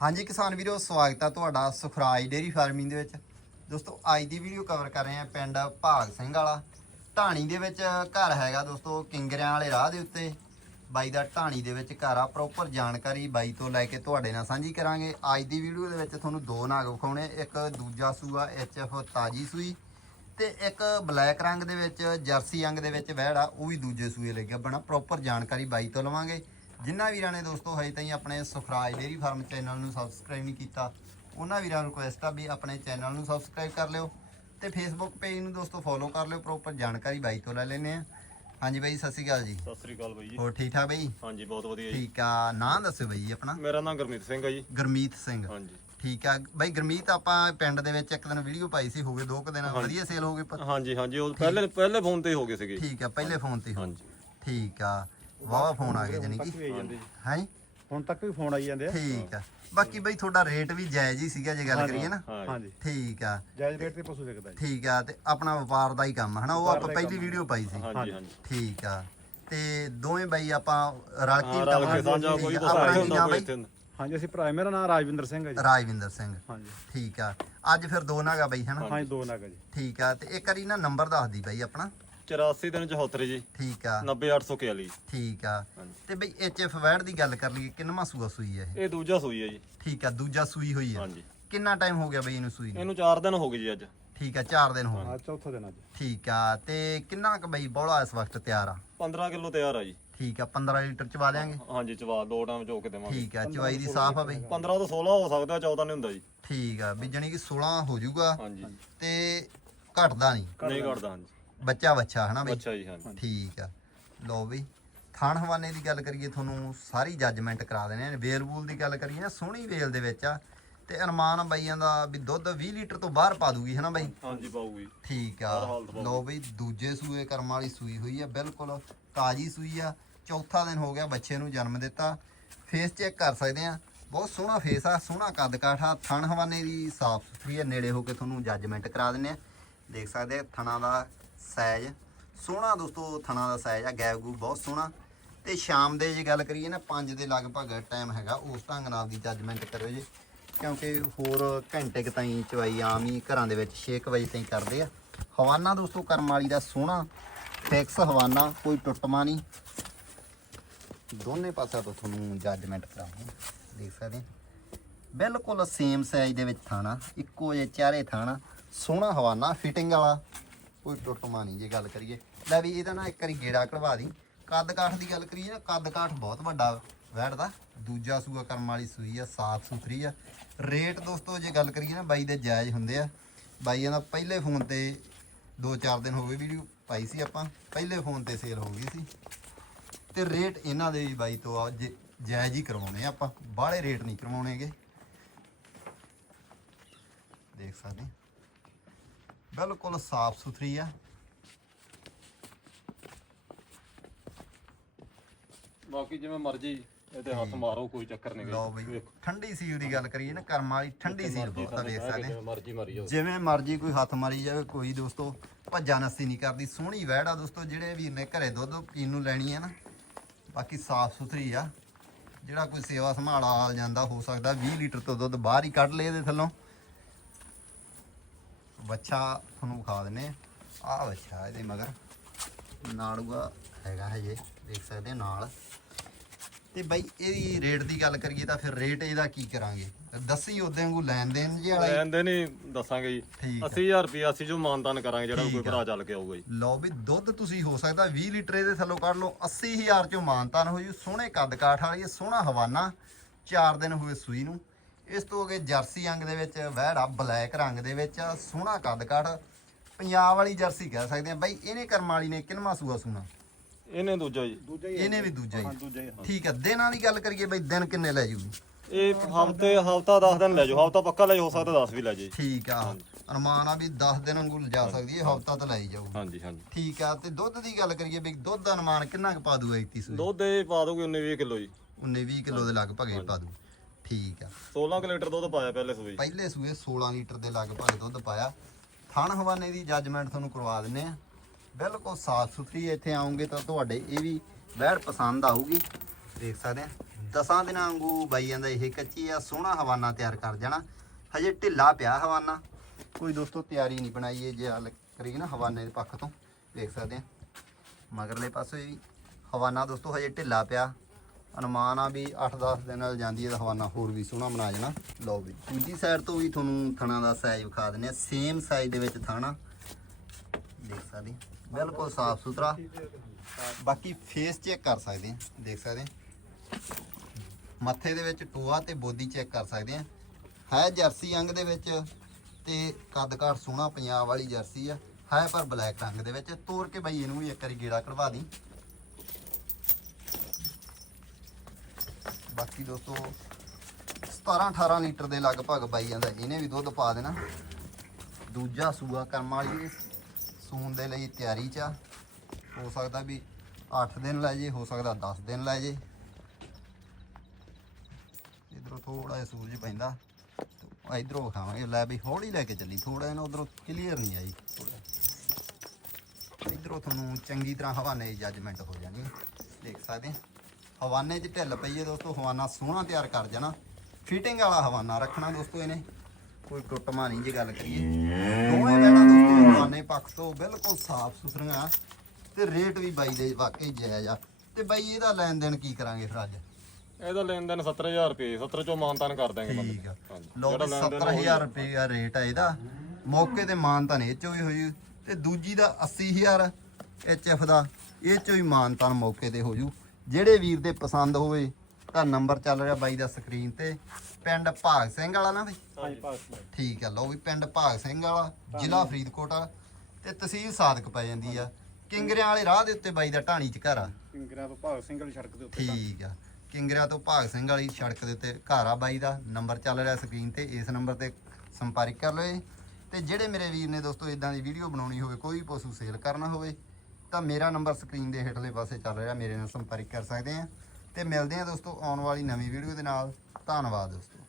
ਹਾਂਜੀ ਕਿਸਾਨ ਵੀਰੋ, ਸਵਾਗਤ ਆ ਤੁਹਾਡਾ ਸੁਖਰਾਜ ਡੇਰੀ ਫਾਰਮਿੰਗ ਦੇ ਵਿੱਚ। ਦੋਸਤੋ, ਅੱਜ ਦੀ ਵੀਡੀਓ ਕਵਰ ਕਰ ਰਹੇ ਹਾਂ ਪਿੰਡ ਭਾਗ ਸਿੰਘ ਵਾਲਾ। ਢਾਣੀ ਦੇ ਵਿੱਚ ਘਰ ਹੈਗਾ ਦੋਸਤੋ, ਕਿੰਗਰਿਆਂ ਵਾਲੇ ਰਾਹ ਦੇ ਉੱਤੇ। ਬਾਈ ਦਾ ਢਾਣੀ ਦੇ ਵਿੱਚ ਘਰ ਆ ਪ੍ਰੋਪਰ ਜਾਣਕਾਰੀ ਬਾਈ ਤੋਂ ਲੈ ਕੇ ਤੁਹਾਡੇ ਨਾਲ ਸਾਂਝੀ ਕਰਾਂਗੇ। ਅੱਜ ਦੀ ਵੀਡੀਓ ਦੇ ਵਿੱਚ ਤੁਹਾਨੂੰ ਦੋ ਨਾਗ ਵਿਖਾਉਣੇ, ਇੱਕ ਦੂਜਾ ਸੂਆ ਐਚਐਫ ਤਾਜੀ ਸੂਈ ਤੇ ਇੱਕ ਬਲੈਕ ਰੰਗ ਦੇ ਵਿੱਚ, ਜਰਸੀ ਰੰਗ ਦੇ ਵਿੱਚ ਵਹਿੜ ਆ, ਉਹ ਵੀ ਦੂਜੇ ਸੂਏ ਲੱਗਿਆ ਬਣਾ ਪ੍ਰੋਪਰ ਜਾਣਕਾਰੀ ਬਾਈ ਤੋਂ ਲਵਾਂਗੇ। ਜਿਨ੍ਹਾਂ ਵੀਰਾਂ ਨੇ ਦੋਸਤੋ ਹਜੇ ਤਾਈਂ ਆਪਣੇ ਸੁਖਰਾਜ ਡੇਰੀ ਫਾਰਮ ਚੈਨਲ ਨੂੰ ਸਬਸਕ੍ਰਾਈਬ ਨਹੀਂ ਕੀਤਾ ਉਹਨਾਂ ਵੀਰਾਂ ਨੂੰ ਰਿਕੁਐਸਟ ਆ ਵੀ ਆਪਣੇ ਚੈਨਲ ਨੂੰ ਸਬਸਕ੍ਰਾਈਬ ਕਰ ਲਿਓ ਤੇ ਫੇਸਬੁੱਕ ਪੇਜ ਨੂੰ ਦੋਸਤੋ ਫੋਲੋ ਕਰ ਲਿਓ ਪ੍ਰੋਪਰ ਜਾਣਕਾਰੀ ਬਾਈ ਤੋਂ ਲੈ ਲੈਨੇ ਆ ਹਾਂਜੀ ਬਾਈ ਸਤਿ ਸ਼੍ਰੀ ਅਕਾਲ ਜੀ। ਸਤਿ ਸ੍ਰੀ ਅਕਾਲ ਬਾਈ ਜੀ। ਹੋਰ ਠੀਕ ਠਾਕ ਬਾਈ? ਹਾਂਜੀ ਬਹੁਤ ਵਧੀਆ ਜੀ। ਠੀਕ ਆ ਨਾਂ ਦੱਸਿਓ ਬਾਈ ਆਪਣਾ। ਮੇਰਾ ਨਾਮ ਗੁਰਮੀਤ ਸਿੰਘ ਹੈ ਜੀ। ਗੁਰਮੀਤ ਸਿੰਘ। ਹਾਂਜੀ। ਠੀਕ ਆ ਬਾਈ ਗੁਰਮੀਤ ਆਪਾਂ ਪਿੰਡ ਦੇ ਵਿੱਚ ਇੱਕ ਦਿਨ ਵੀਡੀਓ ਪਾਈ ਸੀ ਹੋ ਗਏ ਦੋ ਕੁ ਦਿਨ ਵਧੀਆ ਸੇਲ ਹੋ ਪਰ- ਹਾਂਜੀ ਹਾਂਜੀ ਉਹ ਪਹਿਲੇ ਪਹਿਲੇ ਫੋਨ ਤੇ ਹੀ ਗਏ ਸੀਗੇ। ਠੀਕ ਆ ਪਹਿਲੇ ਫੋਨ ਤੇ ਹਾਂਜੀ। ਠੀਕ ਆ ਵਾਵਾ ਫੋਨ ਆ ਗਏ ਜਾਨੀ ਕਿ। ਹੈ? ਹੁਣ ਤੱਕ ਵੀ ਫੋਨ ਆਈ ਜਾਂਦੇ ਆ। ਠੀਕ ਆ। ਬਾਕੀ ਬਈ ਤੁਹਾਡਾ ਰੇਟ ਵੀ ਜਾਇਜ਼ ਹੀ ਸੀਗਾ ਜੇ ਗੱਲ ਕਰੀਏ ਨਾ। ਹਾਂਜੀ। ਠੀਕ ਆ। ਜਾਇਜ਼ ਰੇਟ ਤੇ ਪਸ਼ੂ ਵਿਕਦਾ ਜੀ। ਠੀਕ ਆ ਤੇ ਆਪਣਾ ਵਪਾਰ ਦਾ ਹੀ ਕੰਮ ਹਨਾ? ਉਹ ਆਪਾਂ ਪਹਿਲੀ ਵੀਡੀਓ ਪਾਈ ਸੀ। ਹਾਂਜੀ ਹਾਂਜੀ। ਠੀਕ ਆ। ਤੇ ਦੋਵੇਂ ਬਾਈ ਆਪਾਂ ਰਲ ਕੇ ਕੰਮ ਆਪਣਾ ਨਾਮ ਬਾਈ? ਹਾਂਜੀ ਅਸੀਂ ਭਰਾ ਮੇਰਾ ਨਾਮ ਰਾਜਵਿੰਦਰ ਸਿੰਘ ਹੈ ਜੀ। ਰਾਜਵਿੰਦਰ ਸਿੰਘ। ਹਾਂਜੀ। ਠੀਕ ਆ। ਅੱਜ ਫਿਰ ਦੋ ਨਾਗਾ ਬਾਈ ਹਨਾ? ਹਾਂਜੀ ਦੋ ਨਾਗਾ ਜੀ। ਠੀਕ ਆ। ਤੇ ਇੱਕ ਵਾਰੀ ਨਾ ਨੰਬਰ ਦੱਸ ਦੀ ਬਾਈ ਆਪਣਾ। 84 ਦਿਨ 74 ਜੀ। ਠੀਕ ਆ। 90841 ਠੀਕ ਆ। ਤੇ ਬਈ ਐਚਐਫ ਵੈਡ ਦੀ ਗੱਲ ਕਰ ਲਈਏ ਕਿੰਨਵਾਂ ਸੂਆ ਸੂਈ ਹੈ ਇਹ? ਇਹ ਦੂਜਾ ਸੂਈ ਹੈ ਜੀ। ਠੀਕ ਆ ਦੂਜਾ ਸੂਈ ਹੋਈ ਹੈ ਹਾਂਜੀ। ਕਿੰਨਾ ਟਾਈਮ ਹੋ ਗਿਆ ਬਈ ਇਹਨੂੰ ਸੂਈ ਨੂੰ? ਇਹਨੂੰ 4 ਦਿਨ ਹੋ ਗਏ ਜੀ ਅੱਜ। ਠੀਕ ਆ 4 ਦਿਨ ਹੋ ਗਏ। ਆ ਚੌਥਾ ਦਿਨ ਅੱਜ। ਠੀਕ ਆ ਤੇ ਕਿੰਨਾ ਕੁ ਬਈ ਬੋਲਾ ਇਸ ਵਕਤ ਤਿਆਰ ਆ? 15 ਕਿਲੋ ਤਿਆਰ ਆ ਜੀ। ਠੀਕ ਆ 15 ਲੀਟਰ ਚਵਾ ਲਿਆਂਗੇ? ਹਾਂਜੀ ਚਵਾ ਦੋ ਟਾਈਮ ਚੋ ਕੇ ਦੇਵਾਂਗੇ। ਠੀਕ ਆ ਚਵਾਈ ਦੀ ਸਾਫ਼ ਆ ਬਈ? 15 ਤੋਂ 16 ਹੋ ਸਕਦਾ 14 ਨਹੀਂ ਹੁੰਦਾ ਜੀ। ਠੀਕ ਆ ਵੀ ਜਾਣੀ ਕਿ 16 ਹੋ ਜਾਊਗਾ ਹਾਂਜੀ। ਤੇ ਘਟਦਾ ਨਹੀਂ। ਨਹੀਂ ਘਟਦਾ ਹਾਂਜੀ। ਬੱਚਾ ਬੱਚਾ ਹਨਾ ਬਈ? ਅੱਛਾ ਜੀ ਹਾਂਜੀ। ਠੀਕ ਆ। ਲਓ ਬਈ ਥਾਣ ਹਵਾਨੇ ਦੀ ਗੱਲ ਕਰੀਏ ਤੁਹਾਨੂੰ ਸਾਰੀ ਜੱਜਮੈਂਟ ਕਰਾ ਦੇਣੇ ਆ ਵੇਲ ਵੂਲ ਦੀ ਗੱਲ ਕਰੀਏ ਨਾ ਸੋਹਣੀ ਵੇਲ ਦੇ ਵਿੱਚ ਆ। ਤੇ ਅਨੁਮਾਨ ਬਾਈਆਂ ਦਾ ਵੀ ਦੁੱਧ 20 ਲੀਟਰ ਤੋਂ ਬਾਹਰ ਪਾ ਦੂਗੀ ਹਨਾ ਬਾਈ? ਹਾਂਜੀ ਪਾਊਗੀ। ਠੀਕ ਆ। ਲਓ ਬਈ ਦੂਜੇ ਸੂਏ ਕਰਮ ਵਾਲੀ ਸੂਈ ਹੋਈ ਆ ਬਿਲਕੁਲ ਤਾਜੀ ਸੂਈ ਆ। ਚੌਥਾ ਦਿਨ ਹੋ ਗਿਆ ਬੱਚੇ ਨੂੰ ਜਨਮ ਦਿੱਤਾ। ਫੇਸ ਚੈੱਕ ਕਰ ਸਕਦੇ ਆ। ਬਹੁਤ ਸੋਹਣਾ ਫੇਸ ਆ ਸੋਹਣਾ ਕੱਦ ਕਾਠ ਆ। ਥਣ ਹਵਾਨੇ ਦੀ ਸਾਫ਼ ਸੁਥਰੀ ਆ। ਨੇੜੇ ਹੋ ਕੇ ਤੁਹਾਨੂੰ ਜੱਜਮੈਂਟ ਕਰਾ ਦਿੰਨੇ ਆ। ਦੇਖ ਸਕਦੇ ਆ ਥਣਾ ਦਾ ਸਾਈਜ਼ ਸੋਹਣਾ ਦੋਸਤੋ, ਥਣਾ ਦਾ ਸਾਈਜ਼ ਆ ਗੈਪ ਗੂ ਬਹੁਤ ਸੋਹਣਾ। ਤੇ ਸ਼ਾਮ ਦੇ ਜੇ ਗੱਲ ਕਰੀਏ ਨਾ 5 ਦੇ ਲਗਭਗ ਟਾਈਮ ਹੈਗਾ, ਉਸ ਢੰਗ ਨਾਲ ਦੀ ਜੱਜਮੈਂਟ ਕਰਿਓ ਜੀ। ਕਿਉਂਕਿ ਹੋਰ ਘੰਟੇ ਕੁ ਤਾਈਂ ਚਵਾਈ ਆਮ ਹੀ ਘਰਾਂ ਦੇ ਵਿੱਚ 6 ਵਜੇ ਤਾਈਂ ਕਰਦੇ ਆ। ਹਵਾਨਾ ਦੋਸਤੋ, ਕਰਮ ਵਾਲੀ ਦਾ ਸੋਹਣਾ ਫਿਕਸ ਹਵਾਨਾ, ਕੋਈ ਟੁੱਟਮਾ ਨਹੀਂ। ਦੋਨੇ ਪਾਸਿਆਂ ਤੋਂ ਤੁਹਾਨੂੰ ਜੱਜਮੈਂਟ ਕਰਾਉਂਗਾ ਦੇਖ ਸਕਦੇ ਬਿਲਕੁਲ ਸੇਮ ਸਾਈਜ਼ ਦੇ ਵਿੱਚ ਥਾਣਾ, ਇੱਕੋ ਜਿਹੇ ਚਾਰੇ ਥਾਣਾ, ਸੋਹਣਾ ਹਵਾਨਾ ਫਿਟਿੰਗ ਵਾਲਾ। ਕੋਈ ਟੁੱਟਮਾ ਨਹੀਂ ਜੇ ਗੱਲ ਕਰੀਏ। ਲੈ ਵੀ ਇਹਦਾ ਨਾ ਇੱਕ ਵਾਰੀ ਗੇੜਾ ਕਢਵਾ ਦੀ। ਕੱਦ ਕਾਠ ਦੀ ਗੱਲ ਕਰੀਏ ਨਾ, ਕੱਦ ਕਾਠ ਬਹੁਤ ਵੱਡਾ ਵੈੜਦਾ ਦੂਜਾ ਸੂਆ ਕਰਮ ਵਾਲੀ ਸੂਈ ਆ, ਸਾਫ਼ ਸੁਥਰੀ ਆ। ਰੇਟ ਦੋਸਤੋ ਜੇ ਗੱਲ ਕਰੀਏ ਨਾ, ਬਾਈ ਦੇ ਜਾਇਜ਼ ਹੁੰਦੇ ਆ। ਬਾਈਆਂ ਦਾ ਪਹਿਲੇ ਫੋਨ ਤੇ 2-4 ਦਿਨ ਹੋ ਗਏ ਵੀਡੀਓ ਪਾਈ ਸੀ ਆਪਾਂ। ਪਹਿਲੇ ਫੋਨ ਤੇ ਸੇਲ ਹੋ ਗਈ ਸੀ। ਤੇ ਰੇਟ ਇਹਨਾਂ ਦੇ ਵੀ ਬਾਈ ਤੋਂ ਆ, ਜੇ ਜਾਇਜ਼ ਹੀ ਕਰਵਾਉਣੇ ਆਪਾਂ। ਬਾਹਲੇ ਰੇਟ ਨਹੀਂ ਕਰਵਾਉਣੇਗੇ। ਦੇਖ ਸਕਦੇ ਬਿਲਕੁਲ ਸਾਫ਼ ਸੁਥਰੀ ਆ। ਬਾਕੀ ਜਿਵੇਂ ਮਰਜ਼ੀ ਇਹਦੇ ਹੱਥ ਮਾਰੋ ਕੋਈ ਚੱਕਰ ਨਹੀਂ ਲਓ ਬਈ ਠੰਡੀ ਸੀਲ ਦੀ ਗੱਲ ਕਰੀਏ ਨਾ ਕਰਮ ਵਾਲੀ ਠੰਡੀ ਸੀਲ ਬਹੁਤ ਆ ਵੇਖ ਸਕਦੇ। ਆ। ਜਿਵੇਂ ਮਰਜ਼ੀ ਮਾਰੀ ਜਾਓ। ਜਿਵੇਂ ਮਰਜ਼ੀ ਕੋਈ ਹੱਥ ਮਾਰੀ ਜਾਵੇ ਕੋਈ ਦੋਸਤੋ ਭੱਜਾ ਨਸਤੀ ਨਹੀਂ ਕਰਦੀ ਸੋਹਣੀ ਵਹਿੜ ਆ ਦੋਸਤੋ ਜਿਹੜੇ ਵੀਰ ਨੇ ਘਰੇ ਦੁੱਧ ਪੀਣ ਨੂੰ ਲੈਣੀ ਹੈ ਨਾ ਬਾਕੀ ਸਾਫ਼ ਸੁਥਰੀ ਆ। ਜਿਹੜਾ ਕੋਈ ਸੇਵਾ ਸੰਭਾਲ ਆਲ ਜਾਂਦਾ ਹੋ ਸਕਦਾ 20 ਲੀਟਰ ਤੋਂ ਦੁੱਧ ਬਾਹਰ ਹੀ ਕੱਢ ਲਏ ਇਹਦੇ ਥੱਲੋਂ। ਬੱਚਾ ਤੁਹਾਨੂੰ ਵਿਖਾ ਦਿੰਨੇ ਆ ਬੱਚਾ ਇਹਦੇ ਮਗਰ। ਨਾੜੂਆ ਹੈਗਾ ਹਜੇ ਦੇਖ ਸਕਦੇ ਨਾਲ। ਤੇ ਬਾਈ ਇਹਦੀ ਰੇਟ ਦੀ ਗੱਲ ਕਰੀਏ ਤਾਂ ਫਿਰ ਰੇਟ ਇਹਦਾ ਕੀ ਕਰਾਂਗੇ? ਦੱਸੀ ਉਹਦੇ ਵਾਂਗੂ ਲੈਣ ਦੇਣ ਜੇ ਵਾਲਾ ਹੀ। ਲੈਂਦੇ ਨਹੀਂ ਦੱਸਾਂਗੇ ਜੀ। ਠੀਕ ਆ। 80000 ਰੁਪਏ ਅਸੀਂ ਜੋ ਮਾਨਦਾਨ ਕਰਾਂਗੇ ਜਿਹੜਾ ਕੋਈ। ਭਰਾ ਚੱਲ ਕੇ ਆਊਗਾ ਜੀ। ਲਓ ਵੀ ਦੁੱਧ ਤੁਸੀਂ ਹੋ ਸਕਦਾ 20 ਲੀਟਰ ਇਹਦੇ ਥੱਲੋਂ ਕੱਢ ਲਓ। 80000 ਚੋਂ ਮਾਨਤਾਨ ਹੋ ਜੂ। ਸੋਹਣੇ ਕੱਦ ਕਾਠ ਵਾਲੀ ਇਹ ਸੋਹਣਾ ਹਵਾਨਾ। 4 ਦਿਨ ਹੋਏ ਸੂਈ ਨੂੰ। ਇਸ ਤੋਂ ਅੱਗੇ ਜਰਸੀ ਅੰਗ ਦੇ ਵਿੱਚ ਵਹਿੜ ਬਲੈਕ ਰੰਗ ਦੇ ਵਿੱਚ ਸੋਹਣਾ ਕੱਦ ਕਾਠ ਪੰਜਾਬ ਵਾਲੀ ਜਰਸੀ ਕਹਿ ਸਕਦੇ ਆ ਬਾਈ ਇਹਨੇ ਕਰਮ ਵਾਲੀ ਨੇ ਕਿੰਨਵਾਂ ਸੂਆ ਸੂਣਾ? ਇਹਨੇ ਦੂਜਾ ਜੀ। ਦੂਜਾ ਹੀ ਇਹਨੇ ਵੀ ਦੂਜਾ ਹਾਂ। ਹੀ ਦੂਜਾ ਹੀ ਠੀਕ ਆ ਦਿਨਾਂ ਦੀ ਗੱਲ ਕਰੀਏ ਬਾਈ ਦਿਨ ਕਿੰਨੇ ਲੈ ਜੂਗੀ? ਇਹ ਹਫ਼ਤੇ ਹਫਤਾ 10 ਦਿਨ ਲੈ ਜਾਓ। ਹਫਤਾ ਪੱਕਾ ਲੈ ਜਾਓ ਹੋ ਸਕਦਾ 10 ਵੀ ਲੈ ਜਾਓ ਜੀ ਠੀਕ ਆ ਅਰਮਾਨ ਆ ਵੀ 10 ਦਿਨ ਵਾਂਗੂ ਲਿਜਾ ਸਕਦੀ ਹੈ ਹਫਤਾ ਤਾਂ ਲੈ ਹੀ ਜਾਊ ਹਾਂਜੀ ਹਾਂਜੀ। ਠੀਕ ਆ ਤੇ ਦੁੱਧ ਦੀ ਗੱਲ ਕਰੀਏ ਵੀ ਦੁੱਧ ਦਾ ਅਨੁਮਾਨ ਕਿੰਨਾ ਕੁ ਪਾ ਦੂਗਾ 31 ਸੂਈ ਦੁੱਧ ਇਹ ਪਾ ਦੋਗੇ 19 20 ਕਿਲੋ ਜੀ। 19 20 ਕਿਲੋ ਦੇ ਲਗਭਗ ਹੀ ਪਾ ਦੂ ਠੀਕ ਆ। 16 ਕੁ ਲੀਟਰ ਦੁੱਧ ਪਾਇਆ ਪਹਿਲੇ ਸੂਈ ਪਹਿਲੇ ਸੂਏ 16 ਲੀਟਰ ਦੇ ਲਗਭਗ ਦੁੱਧ ਪਾਇਆ। ਥਣ ਹਵਾਨੇ ਦੀ ਜੱਜਮੈਂਟ ਤੁਹਾਨੂੰ ਕਰਵਾ ਦਿੰਨੇ ਆ। ਬਿਲਕੁਲ ਸਾਫ਼ ਸੁਥਰੀ ਇੱਥੇ ਆਉਂਗੇ ਤਾਂ ਤੁਹਾਡੇ ਇਹ ਵੀ ਬਹਿੜ ਪਸੰਦ ਆਊਗੀ। ਦੇਖ ਸਕਦੇ ਆ। ਦਸਾਂ ਦਿਨਾਂ ਵਾਂਗੂ ਬਾਈ ਜਾਂਦਾ ਇਹ ਕੱਚੀ ਆ ਸੋਹਣਾ ਹਵਾਨਾ ਤਿਆਰ ਕਰ ਜਾਣਾ। ਹਜੇ ਢਿੱਲਾ ਪਿਆ ਹਵਾਨਾ। ਕੋਈ ਦੋਸਤੋ ਤਿਆਰੀ ਨਹੀਂ ਬਣਾਈ ਇਹ ਜੇ ਹਲ ਕਰੀਏ ਨਾ ਹਵਾਨੇ ਦੇ ਪੱਖ ਤੋਂ। ਦੇਖ ਸਕਦੇ ਆ। ਮਗਰਲੇ ਪਾਸੇ ਵੀ ਹਵਾਨਾ ਦੋਸਤੋ ਹਜੇ ਢਿੱਲਾ ਪਿਆ। ਅਨੁਮਾਨ ਆ ਵੀ 8-10 ਦਿਨ ਨਾਲ ਜਾਂਦੀ ਹੈ ਹਵਾਨਾ ਹੋਰ ਵੀ ਸੋਹਣਾ ਬਣਾ ਜਾਣਾ। ਲਓ ਵੀ, ਦੂਜੀ ਸਾਈਡ ਤੋਂ ਵੀ ਤੁਹਾਨੂੰ ਥਣਾ ਦਾ ਸਾਈਜ਼ ਵਿਖਾ ਦਿੰਦੇ ਆ ਸੇਮ ਸਾਈਜ਼ ਦੇ ਵਿੱਚ ਥਾਣਾ। ਦੇਖ ਸਕਦੇ ਬਿਲਕੁਲ ਸਾਫ਼ ਸੁਥਰਾ। ਬਾਕੀ ਫੇਸ ਚੈੱਕ ਕਰ ਸਕਦੇ ਆ ਦੇਖ ਸਕਦੇ ਮੱਥੇ ਦੇ ਵਿੱਚ ਟੋਆ ਤੇ ਬੋਦੀ ਚੈੱਕ ਕਰ ਸਕਦੇ ਆ ਹੈ ਜਰਸੀ ਅੰਗ ਦੇ ਵਿੱਚ ਤੇ ਕੱਦ ਕਾਠ ਸੋਹਣਾ ਪੰਜਾਬ ਵਾਲੀ ਜਰਸੀ ਆ। ਹੈ ਪਰ ਬਲੈਕ ਰੰਗ ਦੇ ਵਿੱਚ। ਤੋੜ ਕੇ ਬਈ ਇਹਨੂੰ ਵੀ ਇੱਕ ਵਾਰੀ ਗੇੜਾ ਕਢਵਾ ਦੀ। ਬਾਕੀ ਦੋਸਤੋ 17 18 ਲੀਟਰ ਦੇ ਲਗਭਗ ਬਾਈ ਜਾਂਦਾ, ਇਹਨੇ ਵੀ ਦੁੱਧ ਪਾ ਦੇਣਾ। ਦੂਜਾ ਸੂਆ ਕਰਮ ਵਾਲੀ ਇਹ, ਸੂਣ ਦੇ ਲਈ ਤਿਆਰੀ ਚ ਆ। ਹੋ ਸਕਦਾ ਵੀ 8 ਦਿਨ ਲੈ ਜੇ, ਹੋ ਸਕਦਾ 10 ਦਿਨ ਲੈ ਜੇ। ਇਧਰੋਂ ਥੋੜਾ ਜਿਹਾ ਸੂਰਜ ਪੈਂਦਾ ਇਧਰੋਂ ਵਿਖਾਵਾਂਗੇ। ਲੈ ਵੀ ਹੌਲੀ ਲੈ ਕੇ ਚੱਲੀ ਥੋੜਾ ਜਿਹਾ ਉਧਰੋਂ ਕਲੀਅਰ ਨਹੀਂ ਆਈ ਇਧਰੋਂ ਤੁਹਾਨੂੰ ਚੰਗੀ ਤਰ੍ਹਾਂ ਹਵਾਨੇ ਦੀ ਜੱਜਮੈਂਟ ਹੋ ਜਾਣੀ ਦੇਖ ਸਕਦੇ ਆ ਹਵਾਨੇ 'ਚ ਢਿੱਲ ਪਈ ਹੈ ਦੋਸਤੋ ਹਵਾਨਾ ਸੋਹਣਾ ਤਿਆਰ ਕਰ ਜਾਣਾ। ਫਿਟਿੰਗ ਵਾਲਾ ਹਵਾਨਾ ਰੱਖਣਾ ਦੋਸਤੋ ਇਹਨੇ। ਕੋਈ ਟੁੱਟਮਾ ਨਹੀਂ ਜੇ ਗੱਲ ਕਰੀਏ। ਦੋਵੇਂ ਲੈਣਾ ਦੋਸਤੋ ਹਵਾਨੇ ਪੱਖ ਤੋਂ ਬਿਲਕੁਲ ਸਾਫ਼ ਸੁਥਰੀਆਂ ਤੇ ਰੇਟ ਵੀ ਬਾਈ ਦੇ ਵਾਕਈ ਜਾਇਜ਼ ਆ। ਤੇ ਬਾਈ ਇਹਦਾ ਲੈਣ ਦੇਣ ਕੀ ਕਰਾਂਗੇ ਫਿਰ ਅੱਜ? ਇਹਦਾ ਲੈਣ ਦੇਣ 70000 ਰੁਪਏ 70 ਚੋਂ ਮਾਨਤਾਨ ਕਰ ਦਾਂਗੇ ਠੀਕ ਆ। ਲੋ ਜਿਹੜਾ ਲੈਣ ਦੇਣ 70000 ਰੁਪਏ ਦਾ ਰੇਟ ਆ ਇਹਦਾ। ਮੌਕੇ ਤੇ ਮਾਨਤਾਨ ਇਹ ਚੋਂ ਵੀ ਹੋਈ ਤੇ ਦੂਜੀ ਦਾ 80000 ਐਚਐਫ ਦਾ ਇਹ ਚੋਂ ਹੀ ਮਾਨਤਾਨ ਮੌਕੇ ਤੇ ਹੋ ਜੂ। ਜਿਹੜੇ ਵੀਰ ਦੇ ਪਸੰਦ ਹੋਵੇ ਤਾਂ ਨੰਬਰ ਚੱਲ ਰਿਹਾ ਬਾਈ ਦਾ ਸਕਰੀਨ ਤੇ। ਪਿੰਡ ਭਾਗ ਸਿੰਘ ਵਾਲਾ ਨਾ ਬਈ? ਹਾਂਜੀ ਪਾਸ ਠੀਕ ਆ ਲਓ ਵੀ ਪਿੰਡ ਭਾਗ ਸਿੰਘ ਵਾਲਾ ਜ਼ਿਲ੍ਹਾ ਫਰੀਦਕੋਟ ਆ ਤੇ ਤਹਿਸੀਲ ਸਾਦਕ ਪੈ ਜਾਂਦੀ ਆ। ਕਿੰਗਰਿਆਂ ਵਾਲੇ ਰਾਹ ਦੇ ਉੱਤੇ ਬਾਈ ਦਾ ਢਾਣੀ ਚ ਘਰ ਆ। ਕਿੰਗਰਾ ਤੋਂ ਭਾਗ ਸਿੰਘ ਵਾਲੀ ਸੜਕ ਦੇ ਉੱਤੇ ਠੀਕ ਆ ਕਿੰਗਰਿਆ ਤੋਂ ਭਾਗ ਸਿੰਘ ਵਾਲੀ ਸੜਕ ਦੇ ਉੱਤੇ ਘਰ ਆ ਬਾਈ ਦਾ। ਨੰਬਰ ਚੱਲ ਰਿਹਾ ਸਕਰੀਨ ਤੇ ਇਸ ਨੰਬਰ ਤੇ ਸੰਪਰਕ ਕਰ ਲਓ। ਤੇ ਜਿਹੜੇ ਮੇਰੇ ਵੀਰ ਨੇ ਦੋਸਤੋ ਇਦਾਂ ਦੀ ਵੀਡੀਓ ਬਣਾਉਣੀ ਹੋਵੇ ਕੋਈ ਪਸ਼ੂ ਸੇਲ ਕਰਨਾ ਹੋਵੇ ਤਾਂ ਮੇਰਾ ਨੰਬਰ ਸਕਰੀਨ ਦੇ ਹੇਠਲੇ ਪਾਸੇ ਚੱਲ ਰਿਹਾ, ਮੇਰੇ ਨਾਲ ਸੰਪਰਕ ਕਰ ਸਕਦੇ ਆ। ਤੇ ਮਿਲਦੇ ਆ ਦੋਸਤੋ ਆਉਣ ਵਾਲੀ ਨਵੀਂ ਵੀਡੀਓ ਦੇ ਨਾਲ। ਧੰਨਵਾਦ ਦੋਸਤੋ।